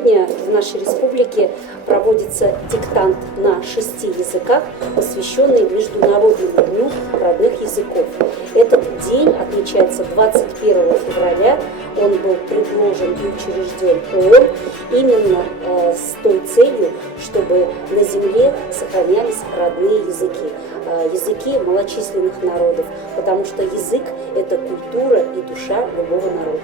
Сегодня в нашей республике проводится диктант на 6 языках, посвященный Международному дню родных языков. Этот день отмечается 21 февраля. Он был предложен и учрежден ООН именно с той целью, чтобы на Земле сохранялись родные языки, языки малочисленных народов, потому что язык – это культура и душа любого народа.